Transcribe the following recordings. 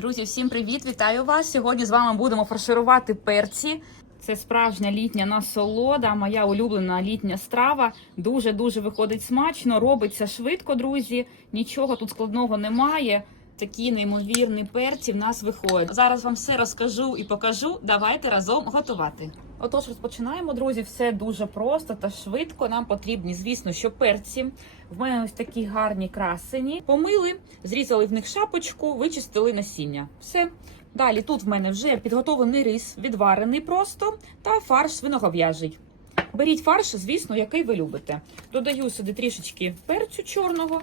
Друзі, всім привіт! Вітаю вас! Сьогодні з вами будемо фарширувати перці. Це справжня літня насолода, моя улюблена літня страва. Дуже дуже виходить смачно, робиться швидко, друзі. Нічого тут складного немає. Такі неймовірні перці в нас виходять. Зараз вам все розкажу і покажу. Давайте разом готувати. Отож, розпочинаємо, друзі. Все дуже просто та швидко. Нам потрібні, звісно, що перці. В мене ось такі гарні красені. Помили, зрізали в них шапочку, вичистили насіння. Все. Далі тут в мене вже підготовлений рис, відварений просто, та фарш свиногов'яжий. Беріть фарш, звісно, який ви любите. Додаю сюди трішечки перцю чорного,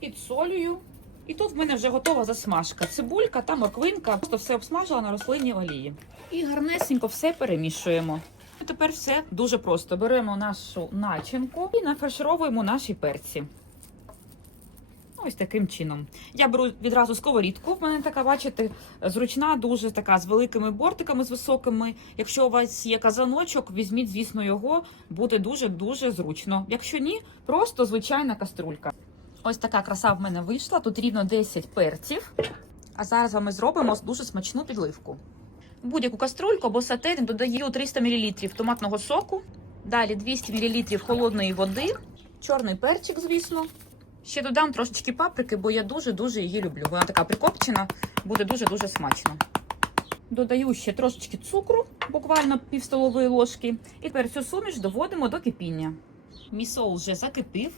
підсолюю. І тут в мене вже готова засмажка. Цибулька та морквинка. Просто все обсмажила на рослинній олії. І гарнесенько все перемішуємо. Тепер все дуже просто. Беремо нашу начинку і нафаршировуємо наші перці. Ось таким чином. Я беру відразу сковорідку. В мене така, бачите, зручна, дуже така з великими бортиками, з високими. Якщо у вас є казаночок, візьміть, звісно, його, буде дуже-дуже зручно. Якщо ні, просто звичайна каструлька. Ось така краса в мене вийшла. Тут рівно 10 перців. А зараз ми зробимо дуже смачну підливку. В будь-яку каструльку або сатейник додаю 300 мл томатного соку. Далі 200 мл холодної води, чорний перчик, звісно. Ще додам трошечки паприки, бо я дуже-дуже її люблю. Вона така прикопчена, буде дуже-дуже смачно. Додаю ще трошечки цукру, буквально пів столової ложки. І тепер цю суміш доводимо до кипіння. Мій вже закипів,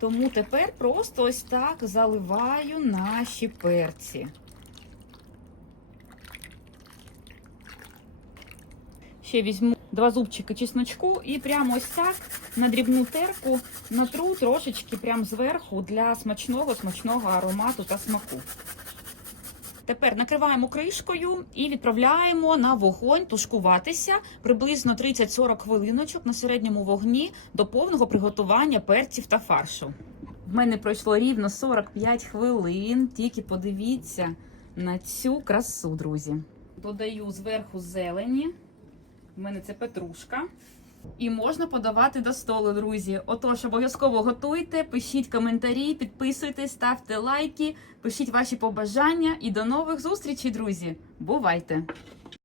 тому тепер просто ось так заливаю наші перці. Ще візьму два зубчики чесночку і прямо ось так на дрібну терку натру трошечки прямо зверху для смачного смачного аромату та смаку. Тепер накриваємо кришкою і відправляємо на вогонь тушкуватися приблизно 30-40 хвилиночок на середньому вогні до повного приготування перців та фаршу. В мене пройшло рівно 45 хвилин. Тільки подивіться на цю красу, друзі. Додаю зверху зелені. У мене це петрушка. І можна подавати до столу, друзі. Отож, обов'язково готуйте, пишіть коментарі, підписуйтесь, ставте лайки, пишіть ваші побажання і до нових зустрічей, друзі. Бувайте!